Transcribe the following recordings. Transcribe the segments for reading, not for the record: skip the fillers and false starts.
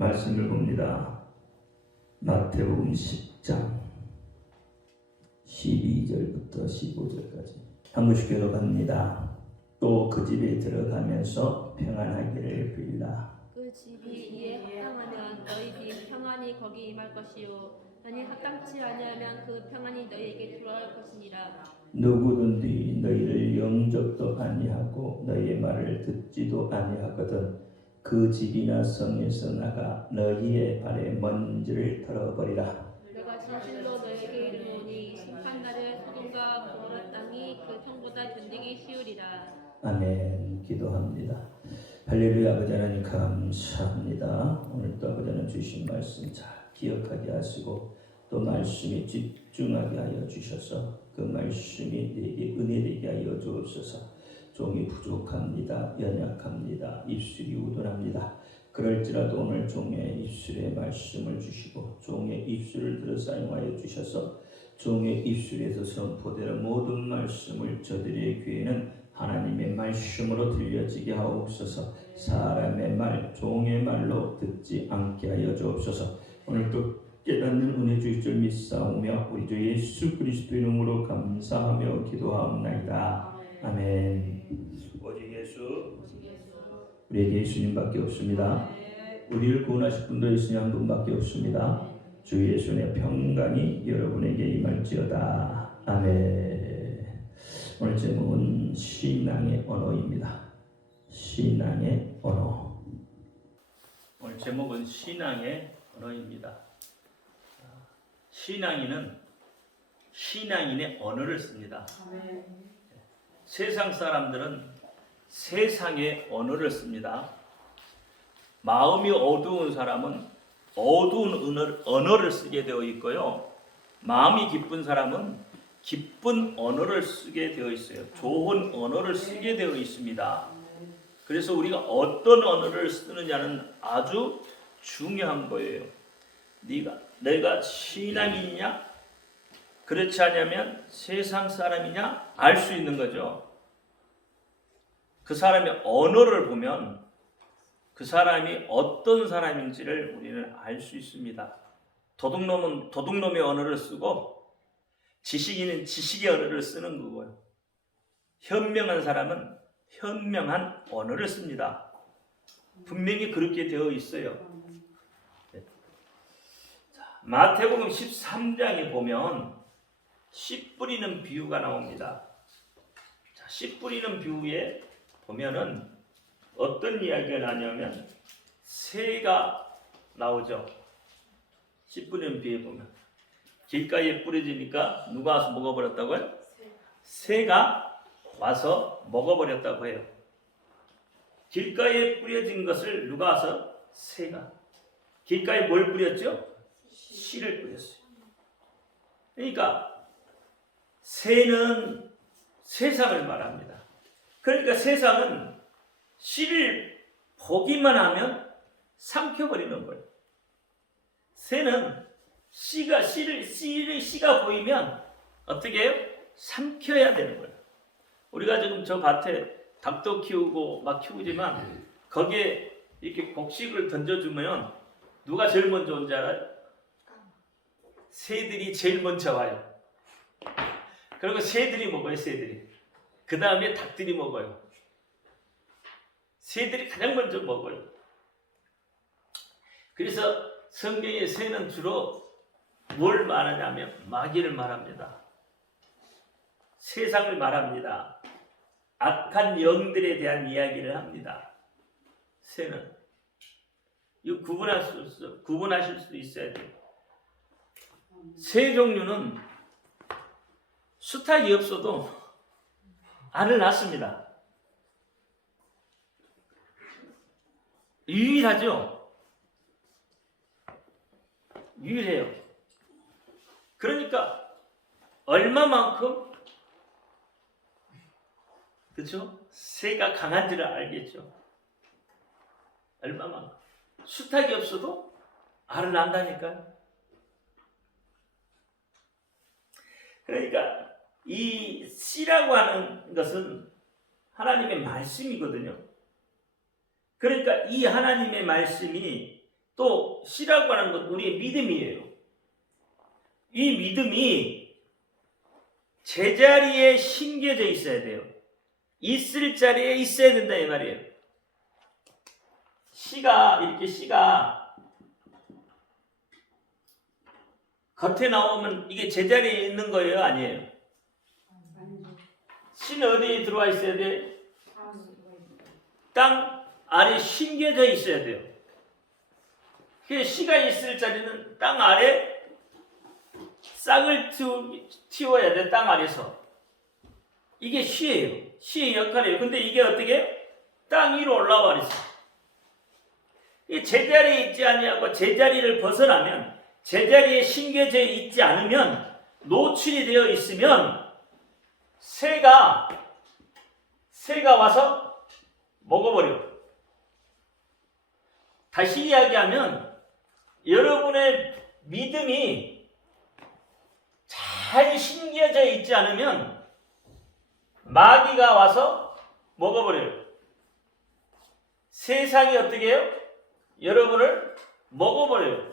말씀을 봅니다. 마태복음 10장 12절부터 15절까지 한 구씩 기록합니다. 또 그 집에 들어가면서 평안하기를 빌라. 그 집이 이에 합당하면 너희들이 평안히 거기 임할 것이요 만일 합당치 아니하면 그 평안이 너희에게 돌아올 것이니라. 누구든지 너희를 영접도 아니하고 너희의 말을 듣지도 아니하거든 그 집이나 성에서 나가 너희의 발에 먼지를 털어버리라. 내가 진실로 너희에게 이르노니 심판날에 소돔과 고모라 땅이 그 성보다 견디기 쉬우리라. 아멘. 기도합니다. 할렐루야. 아버지 하나님 감사합니다. 오늘도 아버지 하나님 주신 말씀 잘 기억하게 하시고 또 말씀에 집중하게 하여 주셔서 그 말씀이 내게 은혜되게 하여 주옵소서. 종이 부족합니다. 연약합니다. 입술이 우둔합니다. 그럴지라도 오늘 종의 입술에 말씀을 주시고 종의 입술을 들어 사용하여 주셔서 종의 입술에서 선포되는 모든 말씀을 저들의 귀에는 하나님의 말씀으로 들려지게 하옵소서. 사람의 말, 종의 말로 듣지 않게 하여 주옵소서. 오늘도 깨닫는 은혜 주실 줄 믿사오며 우리 주 예수 그리스도 이름으로 감사하며 기도하옵나이다. 아멘. 오직 예수, 우리에게 예수님밖에 없습니다. 우리를 구원하실 분도 예수님 한 분밖에 없습니다. 주 예수의 평강이 여러분에게 임할지어다. 아멘. 오늘 제목은 신앙의 언어입니다. 신앙의 언어. 오늘 제목은 신앙의 언어입니다. 신앙인의 언어를 씁니다. 세상 사람들은 세상의 언어를 씁니다. 마음이 어두운 사람은 어두운 언어를 쓰게 되어 있고요. 마음이 기쁜 사람은 기쁜 언어를 쓰게 되어 있어요. 좋은 언어를 쓰게 되어 있습니다. 그래서 우리가 어떤 언어를 쓰느냐는 아주 중요한 거예요. 내가 신앙인이냐? 그렇지 않으면 세상 사람이냐? 알 수 있는 거죠. 그 사람의 언어를 보면 그 사람이 어떤 사람인지를 우리는 알 수 있습니다. 도둑놈은 도둑놈의 언어를 쓰고 지식인은 지식의 언어를 쓰는 거고요. 현명한 사람은 현명한 언어를 씁니다. 분명히 그렇게 되어 있어요. 마태복음 13장에 보면 씨 뿌리는 비유가 나옵니다. 씨 뿌리는 비유에 보면은 어떤 이야기가 나냐면 새가 나오죠. 씨 뿌리는 비유에 보면 길가에 뿌려지니까 누가 와서 먹어버렸다고요? 새가 와서 먹어버렸다고 해요. 길가에 뿌려진 것을 누가 와서? 새가. 길가에 뭘 뿌렸죠? 씨를 뿌렸어요. 그러니까 새는 세상을 말합니다. 그러니까 세상은 씨를 보기만 하면 삼켜버리는 거예요. 새는 씨가 보이면 어떻게 해요? 삼켜야 되는 거예요. 우리가 지금 저 밭에 닭도 키우고 막 키우지만 거기에 이렇게 곡식을 던져주면 누가 제일 먼저 온 줄 알아요? 새들이 제일 먼저 와요. 그리고 새들이 먹어요. 새들이. 그 다음에 닭들이 먹어요. 새들이 가장 먼저 먹어요. 그래서 성경의 새는 주로 뭘 말하냐면 마귀를 말합니다. 세상을 말합니다. 악한 영들에 대한 이야기를 합니다. 새는 이거 구분하실 수 있어야 돼요. 새 종류는 수탉이 없어도 알을 낳습니다. 유일하죠? 유일해요. 그러니까 얼마만큼 그렇죠? 새가 강한지를 알겠죠. 얼마만큼 수탉이 없어도 알을 낳는다니까요. 그러니까 이 씨라고 하는 것은 하나님의 말씀이거든요. 그러니까 이 하나님의 말씀이 또 씨라고 하는 건 우리의 믿음이에요. 이 믿음이 제자리에 심겨져 있어야 돼요. 있을 자리에 있어야 된다 이 말이에요. 씨가 겉에 나오면 이게 제자리에 있는 거예요, 아니에요? 씨는 어디에 들어와 있어야 돼? 땅 아래 심겨져 있어야 돼요. 그 씨가 있을 자리는 땅 아래 싹을 틔워야 돼, 땅 아래서. 이게 씨예요. 씨의 역할이에요. 근데 이게 어떻게? 땅 위로 올라와 버렸어. 이 제자리에 있지 아니하고 제자리를 벗어나면, 제자리에 심겨져 있지 않으면, 노출이 되어 있으면 새가 와서 먹어버려. 다시 이야기하면 여러분의 믿음이 잘 심겨져 있지 않으면 마귀가 와서 먹어버려요. 세상이 어떻게 해요? 여러분을 먹어버려요.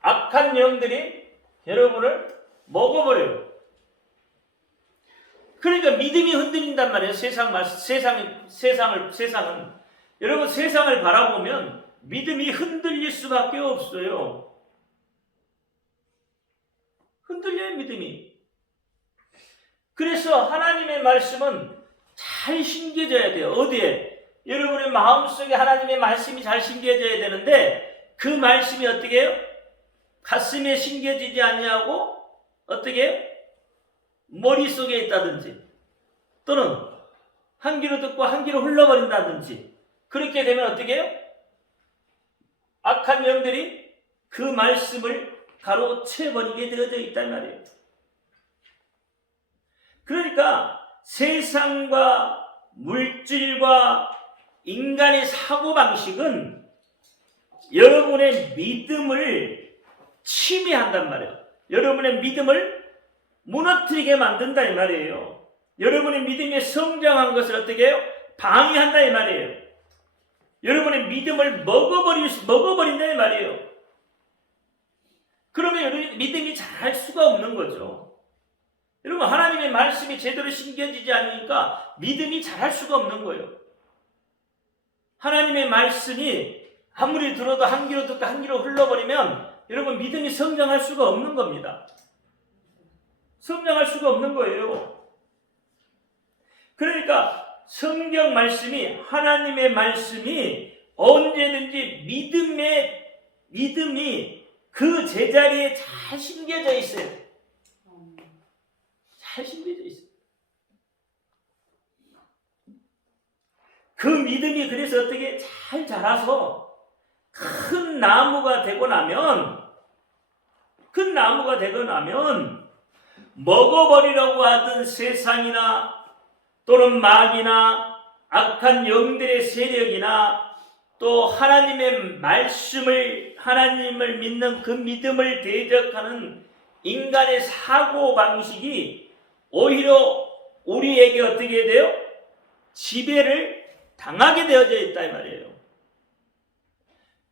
악한 영들이 여러분을 먹어버려요. 그러니까 믿음이 흔들린단 말이에요. 세상은. 여러분 세상을 바라보면 믿음이 흔들릴 수밖에 없어요. 흔들려요, 믿음이. 그래서 하나님의 말씀은 잘 심겨져야 돼요. 어디에? 여러분의 마음속에 하나님의 말씀이 잘 심겨져야 되는데, 그 말씀이 어떻게 해요? 가슴에 심겨지지 아니하고 어떻게 해요? 머릿속에 있다든지, 또는 한 귀로 듣고 한 귀로 흘러버린다든지, 그렇게 되면 어떻게 해요? 악한 영들이 그 말씀을 가로채버리게 되어져 있단 말이에요. 그러니까 세상과 물질과 인간의 사고방식은 여러분의 믿음을 침해한단 말이에요. 여러분의 믿음을 무너뜨리게 만든다 이 말이에요. 여러분의 믿음이 성장한 것을 어떻게 해요? 방해한다 이 말이에요. 여러분의 믿음을 먹어버린다 이 말이에요. 그러면 여러분이 믿음이 잘할 수가 없는 거죠. 여러분 하나님의 말씀이 제대로 심겨지지 않으니까 믿음이 잘할 수가 없는 거예요. 하나님의 말씀이 아무리 들어도 한 귀로 듣고 한 귀로 흘러버리면 여러분 믿음이 성장할 수가 없는 겁니다. 성장할 수가 없는 거예요. 그러니까 성경 말씀이, 하나님의 말씀이 언제든지 믿음이 그 제자리에 잘 심겨져 있어요. 잘 심겨져 있어요. 그 믿음이 그래서 어떻게 잘 자라서 큰 나무가 되고 나면 먹어버리라고 하던 세상이나 또는 마귀나 악한 영들의 세력이나 또 하나님의 말씀을, 하나님을 믿는 그 믿음을 대적하는 인간의 사고방식이 오히려 우리에게 어떻게 돼요? 지배를 당하게 되어져 있다 이 말이에요.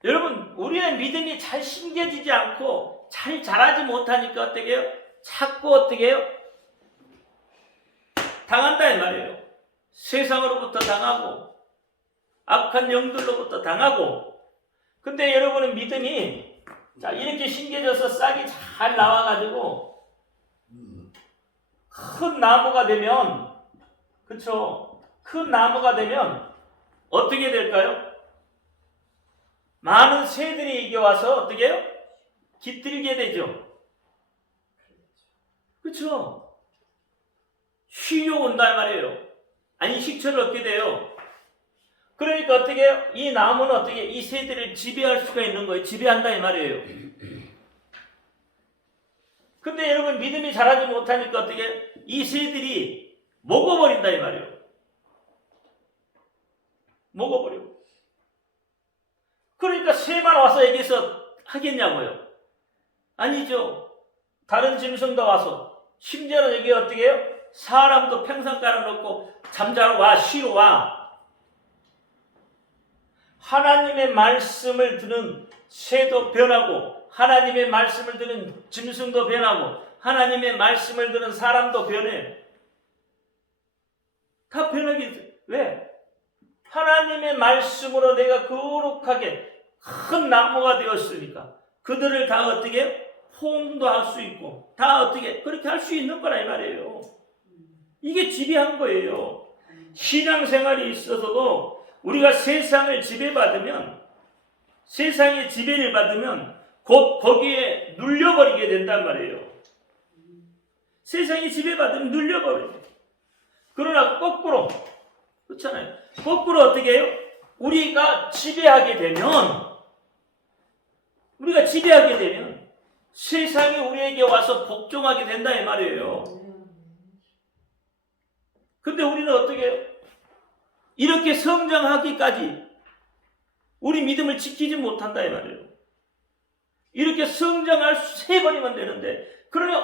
여러분 우리의 믿음이 잘 심겨지지 않고 잘 자라지 못하니까 어떻게 해요? 자꾸 어떻게 해요? 당한다 이 말이에요. 세상으로부터 당하고 악한 영들로부터 당하고. 근데 여러분의 믿음이 이렇게 심겨져서 싹이 잘 나와가지고 큰 나무가 되면, 그쵸? 큰 나무가 되면 어떻게 될까요? 많은 새들이 이겨 와서 어떻게 해요? 깃들게 되죠. 그쵸? 쉬려 온다 말이에요. 아니 식초를 얻게 돼요. 그러니까 어떻게 해요? 이 나무는 어떻게 이 새들을 지배할 수가 있는 거예요. 지배한다 이 말이에요. 근데 여러분 믿음이 자라지 못하니까 어떻게 이 새들이 먹어버린다 이 말이에요. 먹어버려. 그러니까 새만 와서 여기서 하겠냐고요? 아니죠. 다른 짐승도 와서, 심지어는 여기 어떻게 해요? 사람도 평상 깔아놓고 잠자러 와, 쉬러 와. 하나님의 말씀을 듣는 새도 변하고 하나님의 말씀을 듣는 짐승도 변하고 하나님의 말씀을 듣는 사람도 변해. 다 변하게. 왜? 하나님의 말씀으로 내가 거룩하게 큰 나무가 되었으니까 그들을 다 어떻게 호응도 할 수 있고 다 어떻게 그렇게 할 수 있는 거라 이 말이에요. 이게 지배한 거예요. 신앙생활이 있어서도 우리가 세상을 지배받으면 세상의 지배를 받으면 곧 거기에 눌려버리게 된단 말이에요. 세상이 지배받으면 눌려버려요. 그러나 거꾸로 그렇잖아요. 거꾸로 어떻게 해요? 우리가 지배하게 되면 세상이 우리에게 와서 복종하게 된다 이 말이에요. 근데 우리는 어떻게 해요? 이렇게 성장하기까지 우리 믿음을 지키지 못한다 이 말이에요. 이렇게 성장할 수 해버리면 되는데 그러면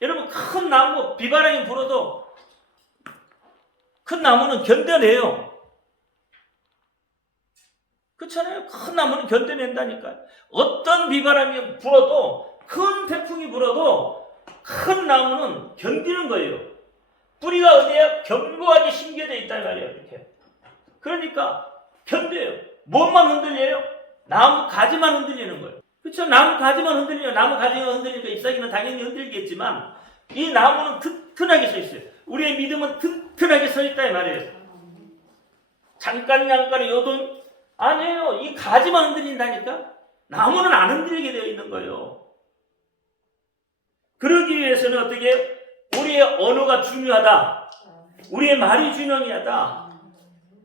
여러분 큰 나무 비바람이 불어도 큰 나무는 견뎌내요. 그렇잖아요. 큰 나무는 견뎌낸다니까요. 어떤 비바람이 불어도 큰 태풍이 불어도 큰 나무는 견디는 거예요. 뿌리가 어디에 견고하게 심겨져 있단 말이에요. 이렇게. 그러니까 견뎌요. 뭐만 흔들려요? 나무 가지만 흔들리는 거예요. 그렇죠? 나무 가지만 흔들려요. 나무 가지가 흔들리니까 잎사귀는 당연히 흔들리겠지만 이 나무는 튼튼하게 서 있어요. 우리의 믿음은 튼튼하게 서 있다 이 말이에요. 잠깐의 요동 아니에요. 이 가지만 흔들린다니까. 나무는 안 흔들리게 되어 있는 거예요. 그러기 위해서는 어떻게 우리의 언어가 중요하다. 우리의 말이 중요하다.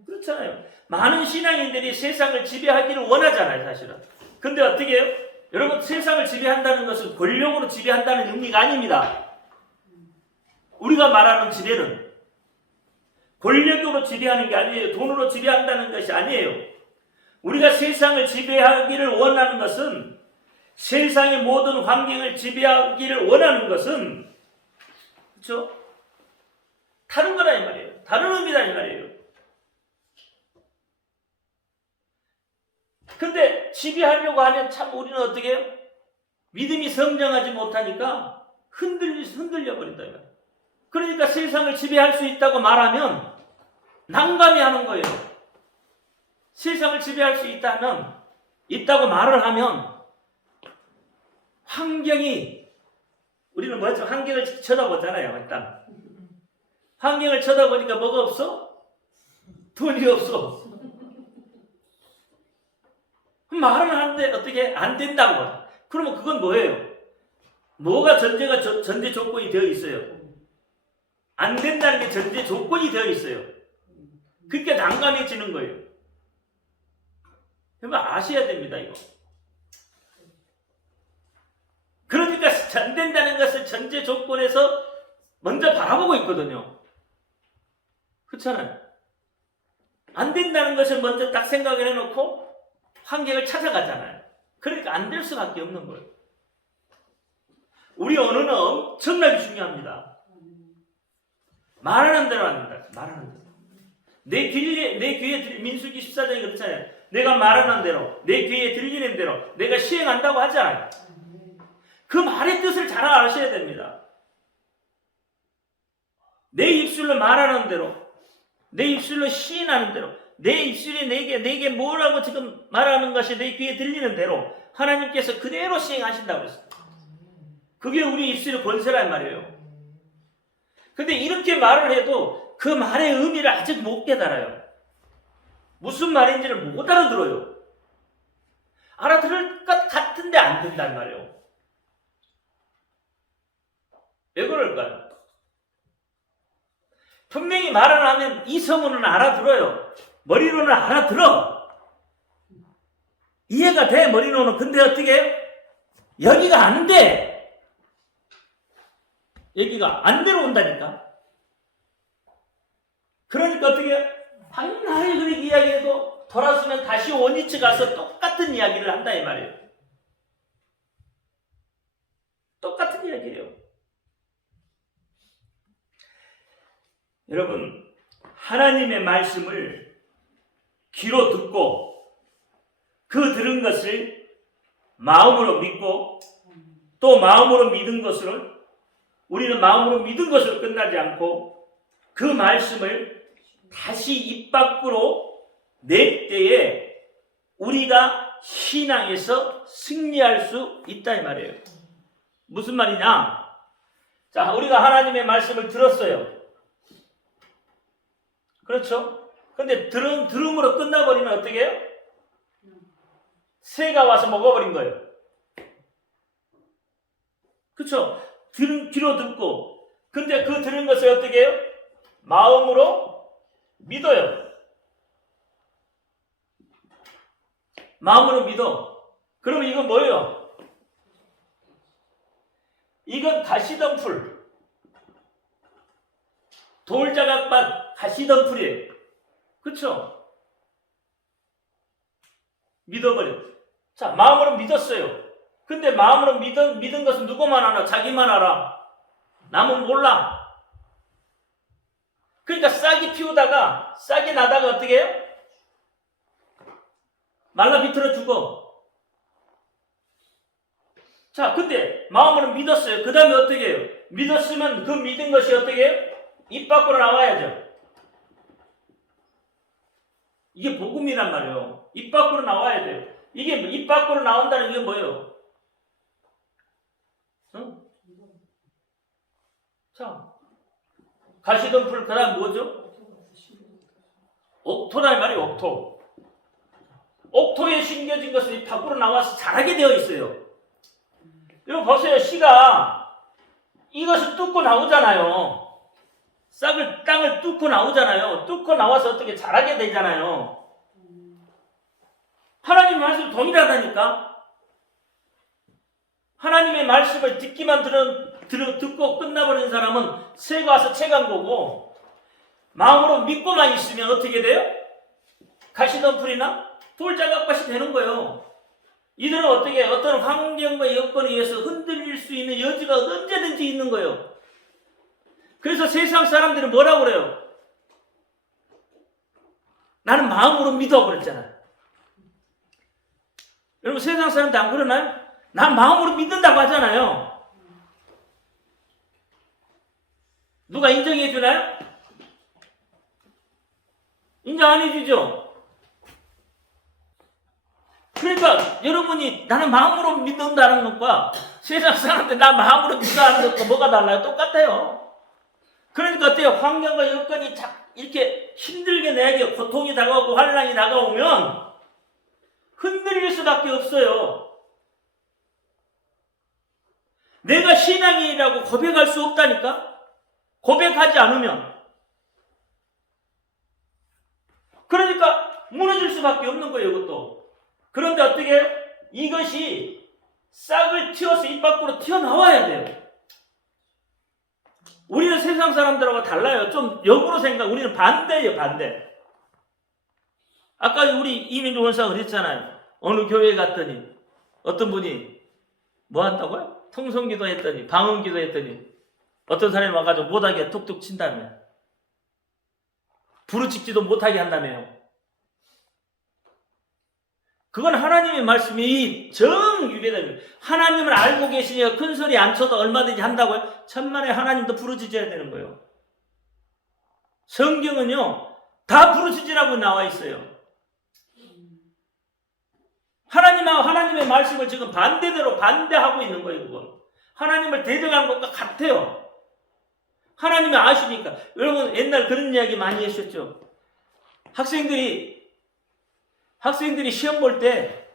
그렇잖아요. 많은 신앙인들이 세상을 지배하기를 원하잖아요, 사실은. 근데 어떻게 해요? 여러분, 세상을 지배한다는 것은 권력으로 지배한다는 의미가 아닙니다. 우리가 말하는 지배는 권력으로 지배하는 게 아니에요. 돈으로 지배한다는 것이 아니에요. 우리가 세상을 지배하기를 원하는 것은 세상의 모든 환경을 지배하기를 원하는 것은 그렇죠? 다른 거라 이 말이에요. 다른 의미다 이 말이에요. 근데 지배하려고 하면 참 우리는 어떻게 해요? 믿음이 성장하지 못하니까 흔들려 버린다 이 말이에요. 그러니까 세상을 지배할 수 있다고 말하면 난감해하는 거예요. 세상을 지배할 수 있다고 말을 하면 환경이 우리는 뭐죠? 환경을 쳐다보잖아요. 일단 환경을 쳐다보니까 뭐가 없어? 돈이 없어. 말은 하는데 어떻게 안 된다고. 그러면 그건 뭐예요? 뭐가 전제 조건이 되어 있어요? 안 된다는 게 전제 조건이 되어 있어요. 그러니까 난감해지는 거예요. 여러분 아셔야 됩니다, 이거. 그러니까 안 된다는 것을 전제 조건에서 먼저 바라보고 있거든요. 그렇잖아요. 안 된다는 것을 먼저 딱 생각을 해놓고 환경을 찾아가잖아요. 그러니까 안 될 수밖에 없는 거예요. 우리 언어는 엄청나게 중요합니다. 말하는 대로 합니다. 말하는 대로. 내 귀에 민수기 14장이 그렇잖아요. 내가 말하는 대로, 내 귀에 들리는 대로 내가 시행한다고 하잖아요. 그 말의 뜻을 잘 아셔야 됩니다. 내 입술로 말하는 대로, 내 입술로 시인하는 대로, 내 입술이 내게 뭐라고 지금 말하는 것이 내 귀에 들리는 대로 하나님께서 그대로 시행하신다고 했어요. 그게 우리 입술의 권세란 말이에요. 근데 이렇게 말을 해도 그 말의 의미를 아직 못 깨달아요. 무슨 말인지를 못 알아들어요. 알아들을 것 같은데 안 된단 말이에요. 왜 그럴까요? 분명히 말을 하면 이성으로는 알아들어요. 머리로는 알아들어. 이해가 돼, 머리로는. 근데 어떻게 해요? 여기가 안 돼. 여기가 안 들어온다니까. 그러니까 어떻게 해요? 한나를 그렇게 이야기해도 돌아서면 다시 원위치 가서 똑같은 이야기를 한다 이 말이에요. 똑같은 이야기예요. 여러분, 하나님의 말씀을 귀로 듣고 그 들은 것을 마음으로 믿고 또 마음으로 믿은 것을 우리는 마음으로 믿은 것으로 끝나지 않고 그 말씀을 다시 입 밖으로 낼 때에 우리가 신앙에서 승리할 수 있다 이 말이에요. 무슨 말이냐? 자, 우리가 하나님의 말씀을 들었어요. 그렇죠? 근데 들음으로 끝나버리면 어떻게 해요? 새가 와서 먹어버린 거예요. 그렇죠? 귀로 듣고 근데 그 들은 것을 어떻게 해요? 마음으로 믿어요. 마음으로 믿어. 그러면 이건 뭐예요? 이건 가시덤불. 돌자각밭 가시덤불이에요. 그쵸? 믿어버려. 자, 마음으로 믿었어요. 근데 마음으로 믿은 것은 누구만 알아? 자기만 알아. 남은 몰라. 그러니까 싹이 피우다가 싹이 나다가 어떻게 해요? 말라 비틀어 죽어. 자, 근데 마음으로 믿었어요. 그 다음에 어떻게 해요? 믿었으면 그 믿은 것이 어떻게 해요? 입 밖으로 나와야죠. 이게 복음이란 말이에요. 입 밖으로 나와야 돼요. 이게 입 밖으로 나온다는 게 뭐예요? 응? 자, 가시덤불, 그 다음 뭐죠? 옥토란 말이에요. 옥토. 옥토에 심겨진 것은 입 밖으로 나와서 자라게 되어 있어요. 여러분 보세요. 씨가 이것을 뚫고 나오잖아요. 땅을 뚫고 나오잖아요. 뚫고 나와서 어떻게 자라게 되잖아요. 하나님 말씀 동일하다니까. 하나님의 말씀을 듣기만 듣고 끝나버린 사람은 새가 와서 채간 거고, 마음으로 믿고만 있으면 어떻게 돼요? 가시덤불이나 돌자각밭이 되는 거예요. 이들은 어떻게 어떤 환경과 여건에 의해서 흔들릴 수 있는 여지가 언제든지 있는 거예요. 그래서 세상 사람들은 뭐라고 그래요? 나는 마음으로 믿어 그랬잖아요. 여러분 세상 사람들 안 그러나요? 난 마음으로 믿는다고 하잖아요. 누가 인정해 주나요? 인정 안 해주죠? 그러니까 여러분이 나는 마음으로 믿는다는 것과 세상 사람들 나 마음으로 믿는다는 것과 뭐가 달라요? 똑같아요. 그러니까 어때요? 환경과 여건이 이렇게 힘들게 내게 고통이 다가오고 환난이 다가오면 흔들릴 수밖에 없어요. 내가 신앙인이라고 고백할 수 없다니까? 고백하지 않으면. 그러니까 무너질 수밖에 없는 거예요, 이것도. 그런데 어떻게 해요? 이것이 싹을 틔워서 입 밖으로 튀어나와야 돼요. 우리는 세상 사람들하고 달라요. 좀 역으로 우리는 반대예요, 반대. 아까 우리 이민주 원사가 그랬잖아요. 어느 교회에 갔더니 어떤 분이 뭐 한다고요? 통성기도 했더니 방언기도 했더니 어떤 사람이 와가지고 못하게 툭툭 친다며. 부르짖지도 못하게 한다며요. 그건 하나님의 말씀이 정유배됩니다. 하나님을 알고 계시니까 큰 소리 안 쳐도 얼마든지 한다고요? 천만에 하나님도 부르짖어야 되는 거예요. 성경은요 다 부르짖으라고 나와 있어요. 하나님의 말씀을 지금 반대대로 반대하고 있는 거예요. 그건 하나님을 대적하는 것과 같아요. 하나님이 아시니까. 여러분 옛날 그런 이야기 많이 하셨죠. 학생들이 시험 볼 때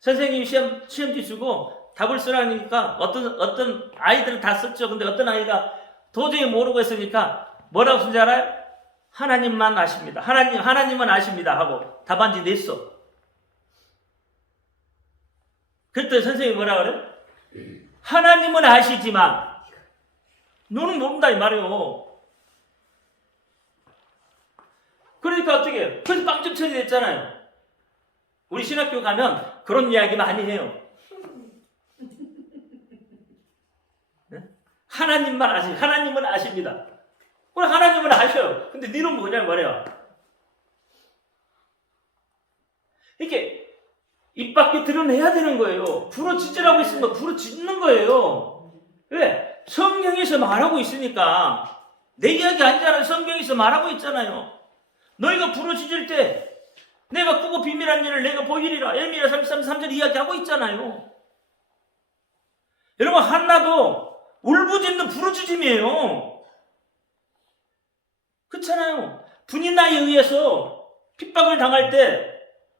선생님이 시험지 주고 답을 쓰라니까 어떤 아이들은 다 썼죠. 근데 어떤 아이가 도저히 모르고 했으니까 뭐라고 쓴지 알아요? 하나님만 아십니다. 하나님은 아십니다 하고 답안지 냈어. 그랬더니 선생님이 뭐라 그래요? 하나님은 아시지만 너는 모른다 이 말이에요. 그러니까 어떻게 해요? 그래서 빵점 처리됐잖아요. 우리 신학교 가면 그런 이야기 많이 해요. 하나님은 아십니다. 그럼 하나님은 아셔요. 근데 너는 뭐냐 말이야. 이렇게 입 밖에 드러내야 되는 거예요. 부르짖으라고 있으면 부르짖는 거예요. 왜? 성경에서 말하고 있으니까. 내 이야기 아니잖아요. 성경에서 말하고 있잖아요. 너희가 부르짖을 때 내가 크고 비밀한 일을 내가 보이리라. 에레미야 33절 이야기하고 있잖아요. 여러분, 한나도 울부짖는 부르짖음이에요. 그렇잖아요. 분인나에 의해서 핍박을 당할 때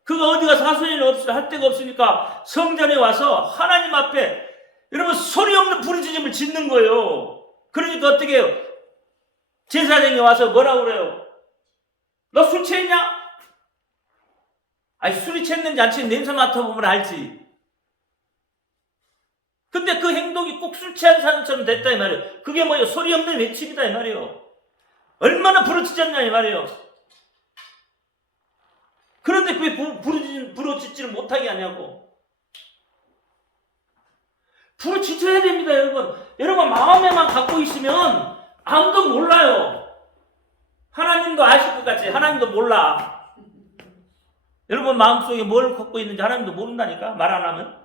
그가 어디 가서 할 데가 없으니까 성전에 와서 하나님 앞에 여러분 소리 없는 부르짖음을 짓는 거예요. 그러니까 어떻게 해요? 제사장이 와서 뭐라고 그래요? 너 술 취했냐? 아니, 술이 취했는지 안 취했는지 냄새 맡아보면 알지. 근데 그 행동이 꼭 술 취한 사람처럼 됐다 이 말이에요. 그게 뭐예요? 소리 없는 외침이다 이 말이에요. 얼마나 부르짖었냐 이 말이에요. 그런데 왜 부르짖지를 못하게 하냐고. 부르짖어야 됩니다, 여러분. 여러분 마음에만 갖고 있으면 아무도 몰라요. 하나님도 아실 것 같지? 하나님도 몰라. 여러분 마음속에 뭘 갖고 있는지 하나님도 모른다니까, 말 안 하면.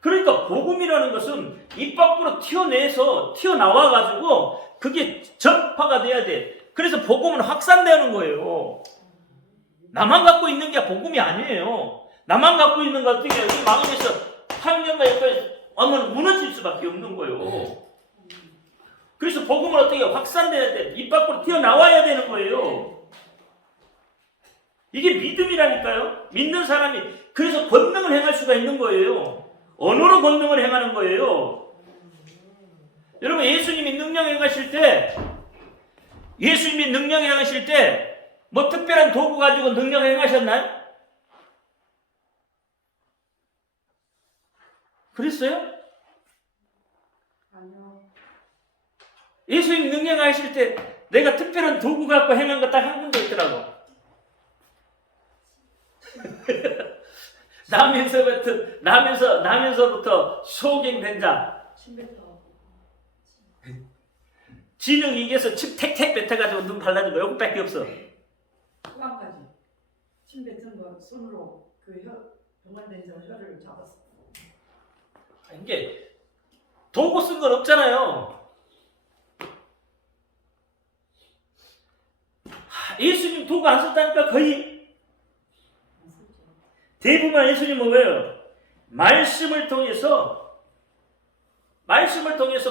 그러니까 복음이라는 것은 입 밖으로 튀어나와가지고 그게 전파가 돼야 돼. 그래서 복음은 확산되는 거예요. 나만 갖고 있는 게 복음이 아니에요. 나만 갖고 있는 거 어떻게 해요? 이 마음에서 환경과 옆에 오면 무너질 수밖에 없는 거예요. 그래서 복음은 어떻게 해요? 확산돼야 돼. 입 밖으로 튀어나와야 되는 거예요. 이게 믿음이라니까요. 믿는 사람이 그래서 권능을 행할 수가 있는 거예요. 언어로 권능을 행하는 거예요. 여러분 예수님이 능력 행하실 때 뭐 특별한 도구 가지고 능력 행하셨나요? 그랬어요? 아니요. 예수님 능력 행하실 때 내가 특별한 도구 갖고 행한 거 딱 한 군데 있더라고. 나면서부터 소경된 자. 지능 이겨서 침 택택 뱉어가지고 눈 발라준 거 요것밖에 없어. 후반까지 침 뱉은 거 손으로 그 병원된 혀를 잡았어. 이게 도구 쓴 건 없잖아요. 예수님 도구 안 썼다니까 거의. 대부분 예수님은 왜요? 말씀을 통해서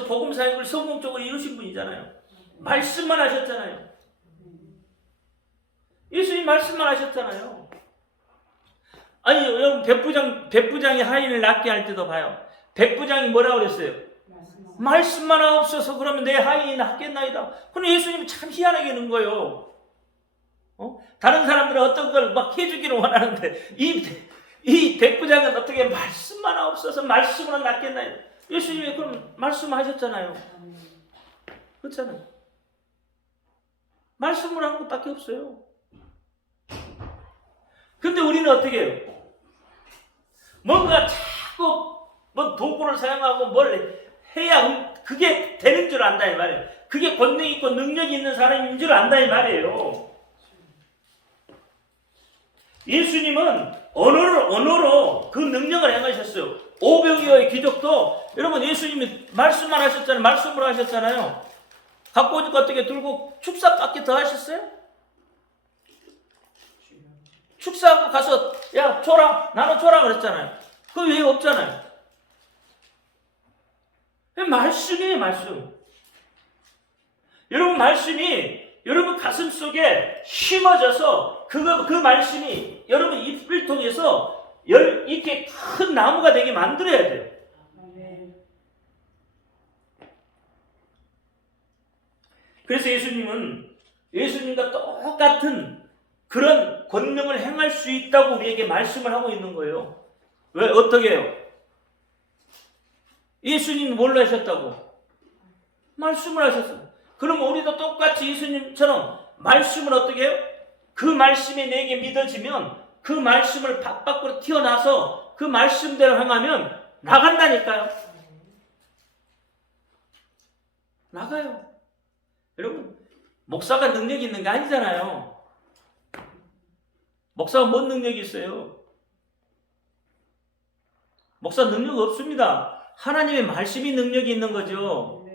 복음 사역을 성공적으로 이루신 분이잖아요. 말씀만 하셨잖아요. 예수님 말씀만 하셨잖아요. 아니 여러분 백부장이 하인을 낫게 할 때도 봐요. 백부장이 뭐라고 그랬어요? 말씀만 없어서 그러면 내 하인이 낫겠나이다. 근데 예수님이 참 희한하게 하는 거예요. 다른 사람들은 어떤 걸 막 해주기를 원하는데 이 백부장은 어떻게 말씀만 없어서 말씀으로 낫겠나이다. 예수님이 그럼 말씀하셨잖아요. 그렇잖아요. 말씀을 한 것밖에 없어요. 근데 우리는 어떻게 해요? 뭔가 자꾸 뭐 도구를 사용하고 뭘 해야 그게 되는 줄 안다 이 말이에요. 그게 권능 있고 능력이 있는 사람인 줄 안다 이 말이에요. 예수님은 언어로 그 능력을 행하셨어요. 500여의 기적도 여러분 예수님이 말씀만 하셨잖아요. 말씀으로 하셨잖아요. 갖고 오니까 어떻게 들고 축사밖에 더 하셨어요? 축사하고 가서 야 줘라 나눠 줘라 그랬잖아요. 그 외에 없잖아요. 말씀이에요. 말씀. 여러분 말씀이 여러분 가슴 속에 심어져서 그 말씀이 여러분 입을 통해서 이렇게 큰 나무가 되게 만들어야 돼요. 그래서 예수님과 똑같은 그런 권능을 행할 수 있다고 우리에게 말씀을 하고 있는 거예요. 왜? 어떻게 해요? 예수님이 뭘로 하셨다고? 말씀을 하셨어요. 그럼 우리도 똑같이 예수님처럼 말씀을 어떻게 해요? 그 말씀이 내게 믿어지면 그 말씀을 밖으로 튀어나와서 그 말씀대로 행하면 나간다니까요. 나가요. 여러분 목사가 능력이 있는 게 아니잖아요. 목사가 뭔 능력이 있어요? 목사 능력 없습니다. 하나님의 말씀이 능력이 있는 거죠.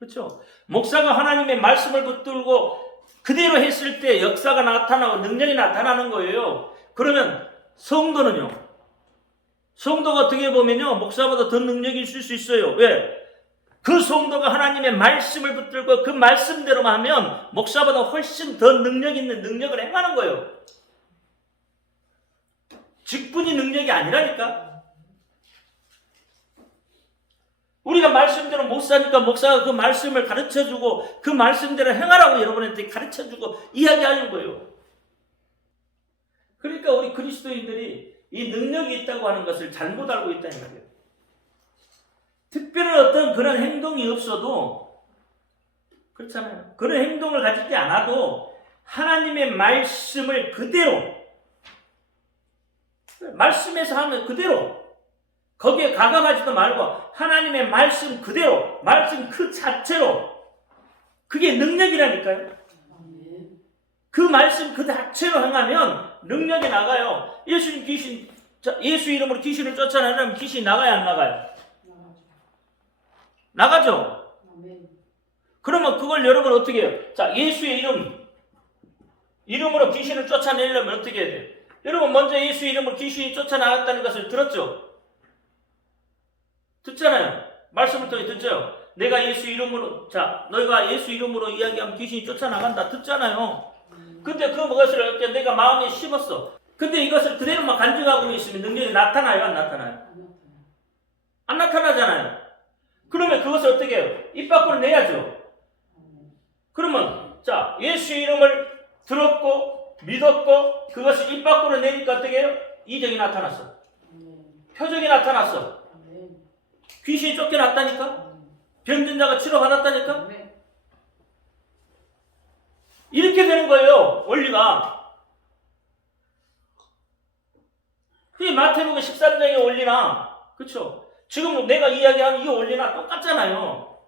그렇죠? 목사가 하나님의 말씀을 붙들고 그대로 했을 때 역사가 나타나고 능력이 나타나는 거예요. 그러면 성도는요? 성도가 어떻게 보면요, 목사보다 더 능력이 있을 수 있어요. 왜? 그 성도가 하나님의 말씀을 붙들고 그 말씀대로만 하면 목사보다 훨씬 더 능력 있는 능력을 행하는 거예요. 직분이 능력이 아니라니까. 우리가 말씀대로 못 사니까 목사가 그 말씀을 가르쳐주고 그 말씀대로 행하라고 여러분한테 가르쳐주고 이야기하는 거예요. 그러니까 우리 그리스도인들이 이 능력이 있다고 하는 것을 잘못 알고 있다는 거예요. 특별한 어떤 그런 행동이 없어도 그렇잖아요. 그런 행동을 가지지 않아도 하나님의 말씀을 그대로 말씀에서 하면 그대로 거기에 가감하지도 말고 하나님의 말씀 그대로 말씀 그 자체로 그게 능력이라니까요. 그 말씀 그 자체로 행하면 능력이 나가요. 예수님 예수 이름으로 귀신을 쫓아내려면 귀신이 나가야 안 나가요? 나가죠. 그러면 그걸 여러분 어떻게 해요? 자, 예수의 이름으로 귀신을 쫓아내려면 어떻게 해야 돼요? 여러분 먼저 예수 이름으로 귀신이 쫓아나갔다는 것을 들었죠? 듣잖아요. 말씀을 통해 듣죠? 내가 예수 이름으로, 자, 너희가 예수 이름으로 이야기하면 귀신이 쫓아나간다. 듣잖아요. 근데 그것을 내가 마음에 심었어. 근데 이것을 그대로만 간증하고 있으면 능력이 나타나요? 안 나타나요? 안 나타나잖아요. 그러면 그것을 어떻게 해요? 입 밖으로 내야죠. 그러면, 자, 예수 이름을 들었고, 믿었고, 그것을 입 밖으로 내니까 어떻게 해요? 이적이 나타났어. 표적이 나타났어. 귀신이 쫓겨났다니까? 병든 자가 치료받았다니까? 이렇게 되는 거예요, 원리가. 이 마태복음 13장의 원리나, 그쵸? 지금 내가 이야기하는 이 원리나 똑같잖아요.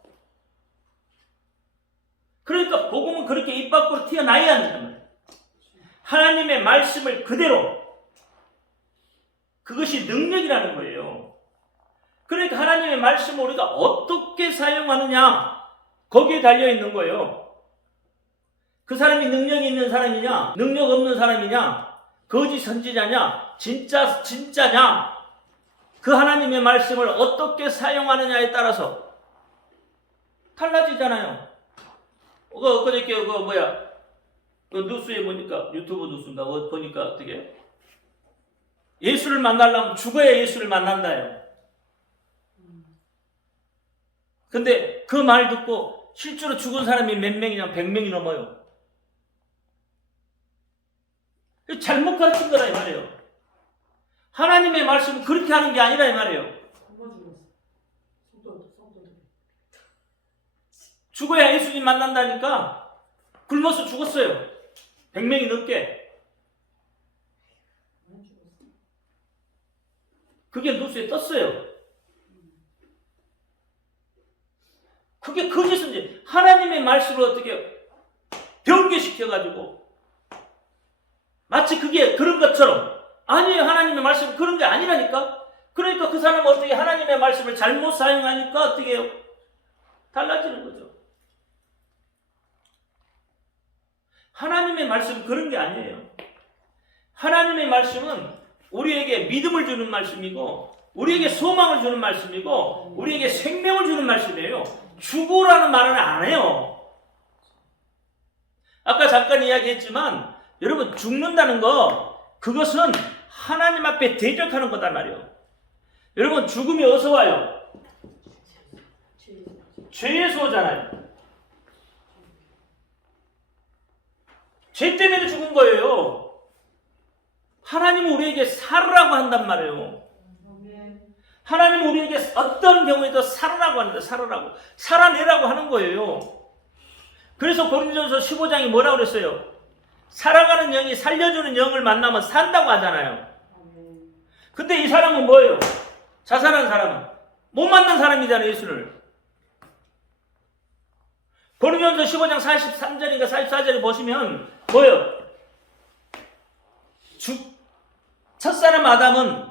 그러니까 복음은 그렇게 입 밖으로 튀어나와야 한단 말이에요. 하나님의 말씀을 그대로, 그것이 능력이라는 거예요. 그러니까 하나님의 말씀을 우리가 어떻게 사용하느냐, 거기에 달려있는 거예요. 그 사람이 능력이 있는 사람이냐, 능력 없는 사람이냐, 거짓 선지자냐, 진짜냐, 그 하나님의 말씀을 어떻게 사용하느냐에 따라서 달라지잖아요. 그저께 그 뉴스에 보니까, 유튜브 뉴스인가 보니까 어떻게 예수를 만나려면 죽어야 예수를 만난다요. 근데 그 말 듣고 실제로 죽은 사람이 몇 명이냐? 100명이 넘어요. 잘못 가르친 거라 이 말이에요. 하나님의 말씀은 그렇게 하는 게 아니라 이 말이에요. 죽어야 예수님 만난다니까 굶어서 죽었어요. 100명이 넘게. 그게 뉴스에 떴어요. 그게 거짓인지 하나님의 말씀을 어떻게 변개시켜가지고 마치 그게 그런 것처럼 아니에요. 하나님의 말씀은 그런 게 아니라니까. 그러니까 그 사람은 어떻게 하나님의 말씀을 잘못 사용하니까 어떻게 해요? 달라지는 거죠. 하나님의 말씀은 그런 게 아니에요. 하나님의 말씀은 우리에게 믿음을 주는 말씀이고 우리에게 소망을 주는 말씀이고 우리에게 생명을 주는 말씀이에요. 죽으라는 말은 안 해요. 아까 잠깐 이야기했지만 여러분 죽는다는 거 그것은 하나님 앞에 대적하는 거단 말이에요. 여러분 죽음이 어디서 와요? 죄에서 오잖아요. 죄 때문에 죽은 거예요. 하나님은 우리에게 살으라고 한단 말이에요. 하나님은 우리에게 어떤 경우에도 살으라고 하는데 살아내라고 하는 거예요. 그래서 고린도전서 15장이 뭐라고 그랬어요? 살아가는 영이 살려주는 영을 만나면 산다고 하잖아요. 근데 이 사람은 뭐예요? 자살한 사람은 못 만난 사람이잖아요. 예수를. 고린도전서 15장 43절인가 44절에 보시면 뭐예요? 첫사람 아담은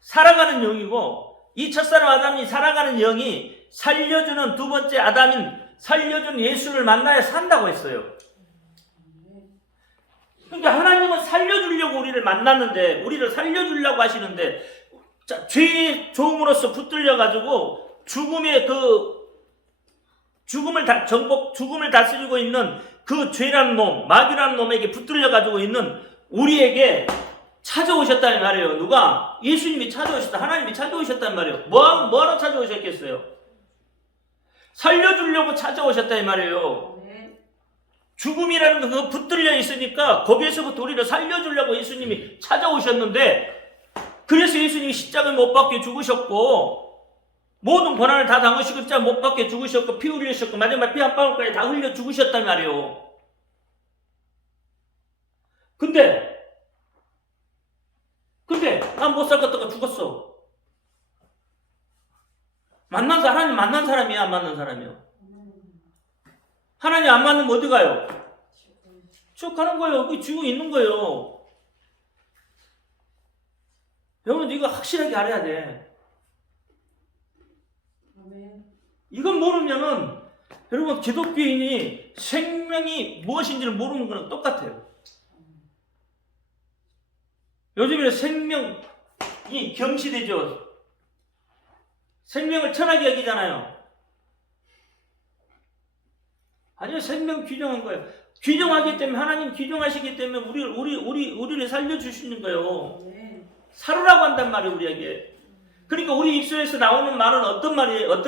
살아가는 영이고 이 첫사람 아담이 살아가는 영이 살려주는 두 번째 아담인 살려준 예수를 만나야 산다고 했어요. 그러니까 하나님은 살려주려고 우리를 만났는데 우리를 살려주려고 하시는데 죄의 종으로서 붙들려가지고 죽음의 죽음을 다스리고 있는 그 죄라는 놈, 마귀라는 놈에게 붙들려가지고 있는 우리에게 찾아오셨다는 말이에요. 누가? 예수님이 찾아오셨다. 하나님이 찾아오셨단 말이에요. 뭐하러 찾아오셨겠어요? 살려주려고 찾아오셨다는 말이에요. 죽음이라는 거 붙들려 있으니까 거기에서부터 우리를 살려주려고 예수님이 찾아오셨는데 그래서 예수님이 십자가에 못 박혀 죽으셨고 모든 고난을 다 당하시고 십자가에 못 박혀 죽으셨고 피 흘리셨고 마지막 피 한 방울까지 다 흘려 죽으셨단 말이에요. 근데 난 못 살겠다가 죽었어. 하나님 만난 사람이야, 안 만난 사람이야? 하나님 안 만나면 어디 가요? 쭉 가는 거예요. 그 지고 있는 거예요. 여러분 이거 확실하게 알아야 돼. 이건 모르면은 여러분 기독교인이 생명이 무엇인지를 모르는 거랑 똑같아요. 요즘에 생명이 경시되죠. 생명을 천하게 여기잖아요. 아니요, 생명 규정한 거예요. 규정하기 때문에 하나님 규정하시기 때문에 우리를 살려주시는 거예요. 살으라고 한단 말이에요, 우리에게. 그러니까 우리 입술에서 나오는 말은 어떤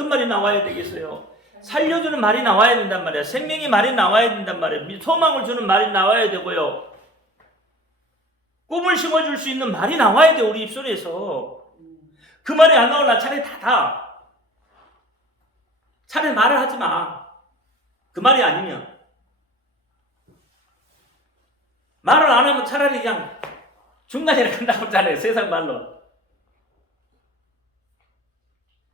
말이 나와야 되겠어요? 살려주는 말이 나와야 된단 말이에요. 생명의 말이 나와야 된단 말이에요. 소망을 주는 말이 나와야 되고요. 꿈을 심어줄 수 있는 말이 나와야 돼요, 우리 입술에서. 그 말이 안 나오나 차라리 닫아. 차라리 말을 하지 마. 그 말이 아니면. 말을 안 하면 차라리 그냥 중간에 간다고 하잖아요, 세상 말로.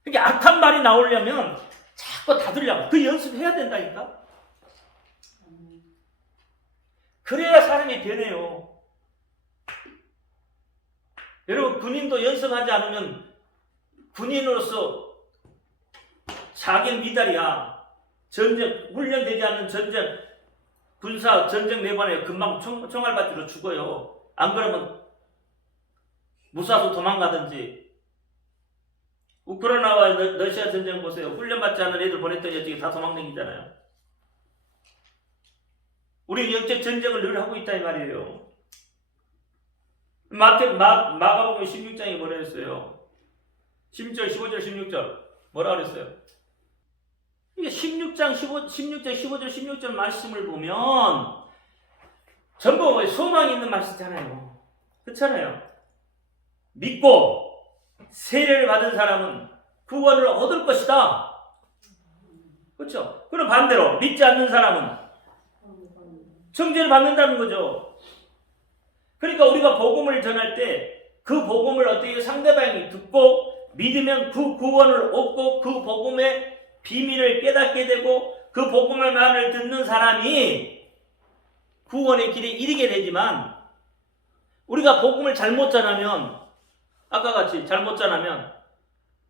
그러니까 악한 말이 나오려면 자꾸 닫으려고. 그 연습해야 된다니까. 그래야 사람이 되네요. 여러분, 군인도 연습하지 않으면 군인으로서 자기는 미달이야. 훈련되지 않는 전쟁 내관에 금방 총알바지로 죽어요. 안 그러면 무사수 도망가든지. 우크라이나와 러시아 전쟁 보세요. 훈련받지 않은 애들 보냈더니 어떻게 다 도망다니잖아요. 우리 영적 전쟁을 늘 하고 있다 이 말이에요. 마가복음 16장에 뭐라 했어요? 16절, 15절, 16절 뭐라 그랬어요? 이게 16장, 15절, 16절 말씀을 보면 전부 소망이 있는 말씀이잖아요. 그렇잖아요. 믿고 세례를 받은 사람은 구원을 얻을 것이다. 그렇죠? 그럼 반대로 믿지 않는 사람은 정죄를 받는다는 거죠. 그러니까 우리가 복음을 전할 때 그 복음을 어떻게 상대방이 듣고 믿으면 그 구원을 얻고 그 복음의 비밀을 깨닫게 되고 그 복음의 말을 듣는 사람이 구원의 길에 이르게 되지만 우리가 복음을 잘못 전하면 아까 같이 잘못 전하면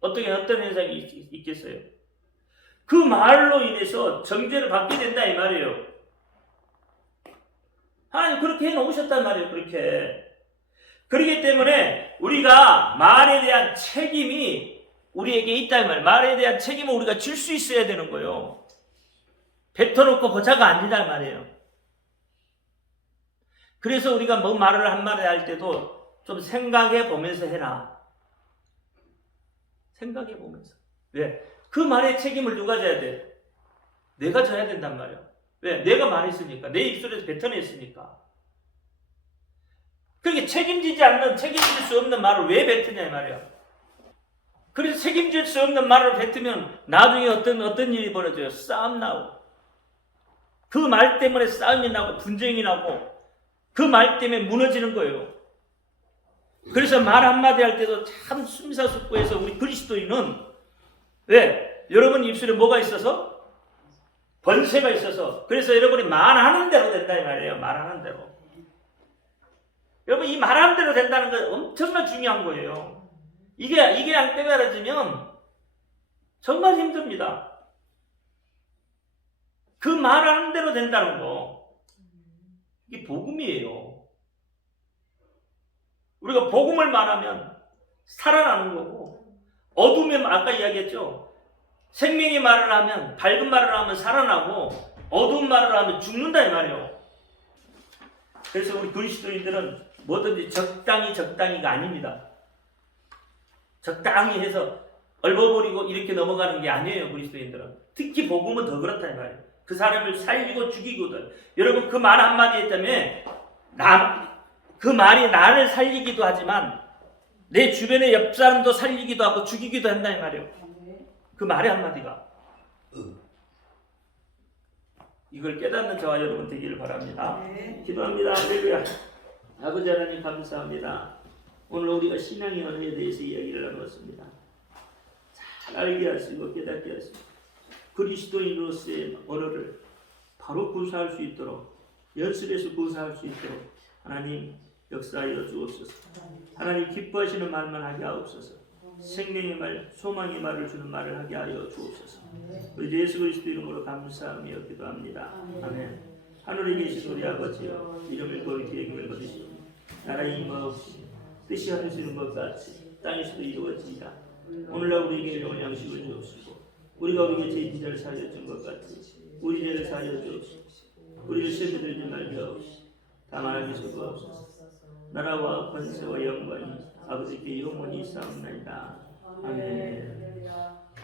어떤 현상이 있겠어요? 그 말로 인해서 정죄를 받게 된다 이 말이에요. 하나님 그렇게 해놓으셨단 말이에요. 그렇기 때문에 우리가 말에 대한 책임이 우리에게 있다 이 말이에요. 말에 대한 책임을 우리가 질 수 있어야 되는 거예요. 뱉어놓고 보자가 아니다 이 말이에요. 그래서 우리가 뭐 말을 한마디 할 때도 좀 생각해 보면서 해라. 생각해 보면서. 왜? 그 말의 책임을 누가 져야 돼? 내가 져야 된단 말이에요. 왜? 내가 말했으니까. 내 입술에서 뱉어냈으니까. 그렇게 책임질 수 없는 말을 왜 뱉으냐 이 말이에요. 그래서 책임질 수 없는 말을 뱉으면 나중에 어떤 일이 벌어져요? 싸움 나고. 그 말 때문에 싸움이 나고 분쟁이 나고 그 말 때문에 무너지는 거예요. 그래서 말 한마디 할 때도 참 심사숙고해서 우리 그리스도인은 왜? 여러분 입술에 뭐가 있어서? 번세가 있어서. 그래서 여러분이 말하는 대로 된다 이 말이에요. 말하는 대로. 여러분 이 말하는 대로 된다는 건 엄청난 중요한 거예요. 이게 안 깨달아지면 정말 힘듭니다. 그 말하는 대로 된다는 거, 이게 복음이에요. 우리가 복음을 말하면 살아나는 거고, 어둠에 아까 이야기했죠. 생명의 말을 하면, 밝은 말을 하면 살아나고, 어두운 말을 하면 죽는다 이 말이에요. 그래서 우리 그리스도인들은 뭐든지 적당히가 아닙니다. 적당히 해서 얼버무리고 이렇게 넘어가는 게 아니에요. 그리스도인들은. 특히 복음은 더 그렇다 이 말이에요. 그 사람을 살리고 죽이거든. 여러분 그 말 한마디 때문에 그 말이 나를 살리기도 하지만 내 주변의 옆 사람도 살리기도 하고 죽이기도 한다 이 말이에요. 그 말의 한마디가. 이걸 깨닫는 저와 여러분 되기를 바랍니다. 기도합니다. 할렐루야. 아버지 하나님 감사합니다. 오늘 우리가 신앙의 언어에 대해서 이야기를 나누었습니다. 잘 알게 하시고 깨닫게 하시고 그리스도인으로서의 언어를 바로 구사할 수 있도록 연습해서 구사할 수 있도록 하나님 역사하여 주옵소서. 하나님 기뻐하시는 말만 하게 하옵소서. 생명의 말, 소망의 말을 주는 말을 하게 하여 주옵소서. 우리 예수 그리스도 이름으로 감사하며 기도합니다. 아멘. 하늘에 계신 우리 아버지여, 이름을 거룩히 여김을 받으시오. 나라의 임하옵시며 뜻이 하늘에서 이룬 것 같이 땅에서도 이루어지이다. 오늘날 우리에게 일용할 양식을 주옵시고 우리가 우리에게 죄 지자를 사하여 준 것 같이 우리 죄를 사하여 주옵시고 우리를 시험에 들지 말게 하옵시고 다만 하기서 구하옵소서. 나라와 권세와 영광이 아버지께 영원히 있사옵나이다. 아멘.